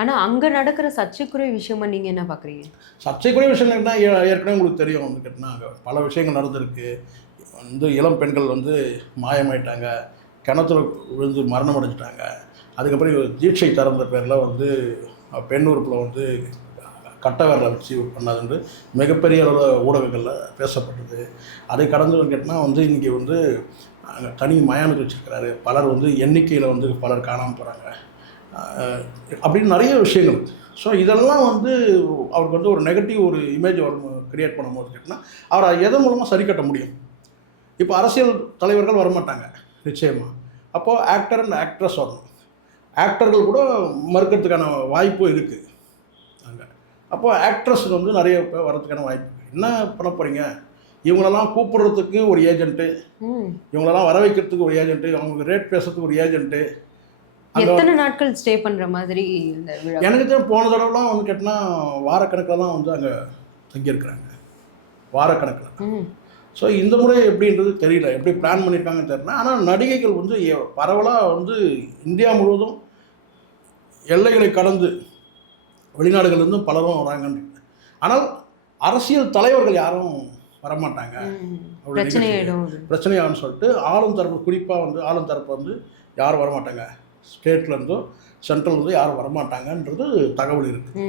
ஆனால் அங்கே நடக்கிற சர்ச்சைக்குரிய விஷயமா நீங்கள் என்ன பார்க்குறீங்க? சர்ச்சைக்குரிய விஷயங்கள்னா ஏற்கனவே உங்களுக்கு தெரியும் வந்து கேட்டினாங்க பல விஷயங்கள் நடந்திருக்கு. வந்து இளம் பெண்கள் வந்து மாயமாயிட்டாங்க, கிணத்துல விழுந்து மரணம் அடைஞ்சிட்டாங்க. அதுக்கப்புறம் தீட்சை திறந்த பேரில் வந்து பெண் உறுப்பில் வந்து கட்ட விரலை வச்சு பண்ணாதுன்னு மிகப்பெரிய அளவில் ஊடகங்களில் பேசப்பட்டது. அதை கடந்து கேட்டால் வந்து இன்றைக்கி வந்து தனி மயானத்தை வச்சுருக்கிறாரு. பலர் வந்து எண்ணிக்கையில் வந்து பலர் காணாமல் போகிறாங்க அப்படின்னு நிறைய விஷயங்கள். ஸோ இதெல்லாம் வந்து அவருக்கு வந்து ஒரு நெகட்டிவ் ஒரு இமேஜ் கிரியேட் பண்ணும்போது கேட்டால் அவரை எதன் மூலமாக சரி கட்ட முடியும்? இப்போ அரசியல் தலைவர்கள் வரமாட்டாங்க நிச்சயமாக. அப்போது ஆக்டர் அண்ட் ஆக்ட்ரஸ் வரணும். ஆக்டர்கள் கூட மறுக்கிறதுக்கான வாய்ப்பும் இருக்குது அங்கே. அப்போது ஆக்ட்ரஸுக்கு வந்து நிறைய பேர் வரதுக்கான வாய்ப்பு இருக்குது. என்ன பண்ண போகிறீங்க? இவங்களெல்லாம் கூப்பிடுறதுக்கு ஒரு ஏஜென்ட்டு, இவங்களெல்லாம் வர வைக்கிறதுக்கு ஒரு ஏஜென்ட்டு, அவங்களுக்கு ரேட் பேசுறதுக்கு ஒரு ஏஜென்ட்டு. எத்தனை நாட்கள் ஸ்டே பண்ணுற மாதிரி? எனக்கு தெரியும் போன தடவைலாம் வந்து கேட்டால் வாரக்கணக்கில் தான் வந்து அங்கே தங்கியிருக்கிறாங்க, வாரக்கணக்கில். ஸோ இந்த முறை எப்படின்றது தெரியல, எப்படி பிளான் பண்ணியிருக்காங்கன்னு தெரியல. ஆனால் நடிகைகள் வந்து பரவலாக வந்து இந்தியா முழுவதும் எல்லைகளை கடந்து வெளிநாடுகள்லேருந்து பலரும் வராங்கன்னு. ஆனால் அரசியல் தலைவர்கள் யாரும் வரமாட்டாங்க, பிரச்சனையாகும்னு சொல்லிட்டு ஆளும் தரப்பு, குறிப்பாக வந்து ஆளும் தரப்பு வந்து யாரும் வரமாட்டாங்க. ஸ்டேட்லேருந்தோ சென்ட்ரல்லேருந்தோ யாரும் வரமாட்டாங்கன்றது தகவல் இருக்குது.